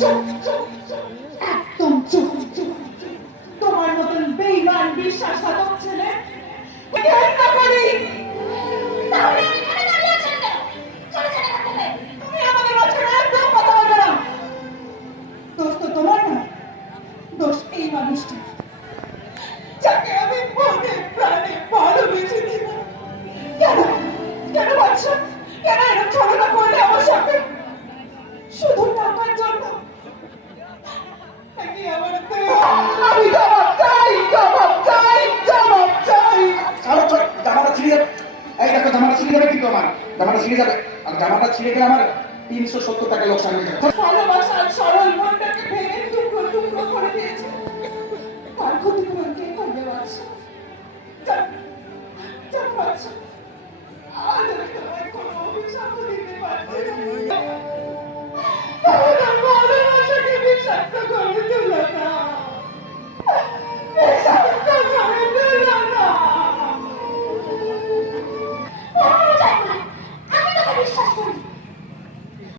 চুপ চুপ একদম চুপ চুপ। তোমার মতন বেঈমান বিশ্বাসঘাতক ছেলে ঘৃণা করি। তাহলে এখানে দাঁড়িয়ে আছেন কেন? চলে যান এখান থেকে। তুমি আমাদের মাঝখানে একদম কথা বলবে না। দোষ তো তোমার না, দোষ এই মানুষটা যাকে আমি মনে প্রাণে ভালোবেসেছিলাম। কেন কেন বাচ্চা, কেন এরকম ছলনা করলে আমার সাথে? শুধু টাকার জন্য নাকি আমার আমি জবাব চাই, জবাব চাই, জবাব চাই। আরে চল, জামাটা ছিঁড়ে যাবে। এই দেখো, জামাটা ছিঁড়ে যাবে কিন্তু আমার জামাটা ছিঁড়ে যাবে। আর জামাটা ছিঁড়ে গেলে আমার 370 টাকা লোকসান হয়ে যাবে। ভালোবাসার সরল মনটাকে ভেঙে টুকরো টুকরো করে দিয়েছে। তার ক্ষতিপূরণ কে করবে বাচ্চা? জানো বাচ্চা, আজ আমি তোমায় কোনো অভিশাপ দিতে পারছি না।